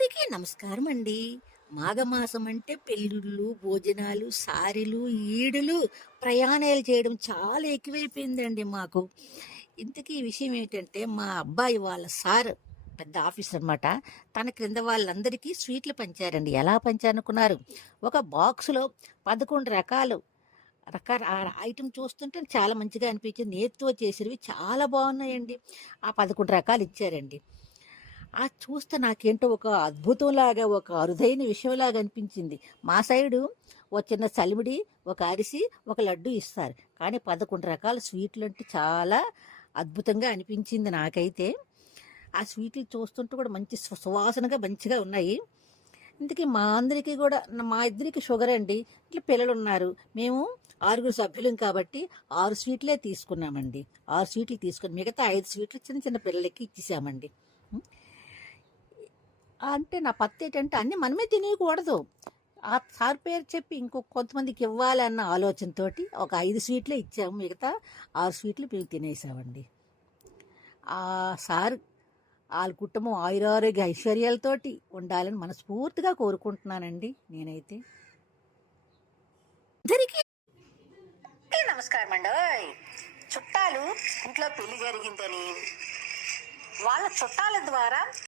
అందరికీ నమస్కారం అండి. మాఘమాసం అంటే పెళ్ళిళ్ళు, భోజనాలు, సారెలు, ఈడులు, ప్రయాణాలు చేయడం చాలా ఎక్కువైపోయిందండి మాకు. ఇంతకీ ఈ విషయం ఏంటంటే మా అబ్బాయి వాళ్ళ సార్ పెద్ద ఆఫీసర్ అనమాట. తన క్రింద వాళ్ళందరికీ స్వీట్లు పంచారండి. ఎలా పంచారనుకున్నారు? ఒక బాక్స్‌లో 11 రకాలు ఐటెమ్ చూస్తుంటే చాలా మంచిగా అనిపించింది. నేతితో చేసినవి చాలా బాగున్నాయండి. ఆ 11 రకాలు ఇచ్చారండి. చూస్తే నాకేంటో ఒక అద్భుతంలాగా, ఒక అరుదైన విషయంలాగా అనిపించింది. మా సైడు ఓ చిన్న సలివిడి, ఒక అరిసి, ఒక లడ్డు ఇస్తారు. కానీ 11 రకాల స్వీట్లంటే చాలా అద్భుతంగా అనిపించింది నాకైతే. ఆ స్వీట్లు చూస్తుంటే కూడా మంచి సువాసనగా మంచిగా ఉన్నాయి. ఇంతకీ మా అందరికీ కూడా మా ఇద్దరికి షుగర్ అండి. ఇట్లా పిల్లలున్నారు. మేము 6 సభ్యులం కాబట్టి 6 స్వీట్లే తీసుకున్నామండి. 6 స్వీట్లు తీసుకొని మిగతా 5 స్వీట్లు చిన్న చిన్న పిల్లలకి ఇచ్చేసామండి. అంటే నా పత్తేంటంటే అన్నీ మనమే తినేయకూడదు. ఆ సార్ పేరు చెప్పి కొంతమందికి ఇవ్వాలన్న ఆలోచనతోటి ఒక 5 స్వీట్లే ఇచ్చాము. మిగతా 6 స్వీట్లు మేము తినేసామండి. ఆ సార్ ఆళ్ళ కుటుంబం ఆయురారోగ్య ఐశ్వర్యాలతోటి ఉండాలని మనస్ఫూర్తిగా కోరుకుంటున్నానండి నేనైతే. అందరికీ నమస్కారం అండోయ్. చుట్టాలు ఇంట్లో పెళ్లి జరిగిందని వాళ్ళ చుట్టాల ద్వారా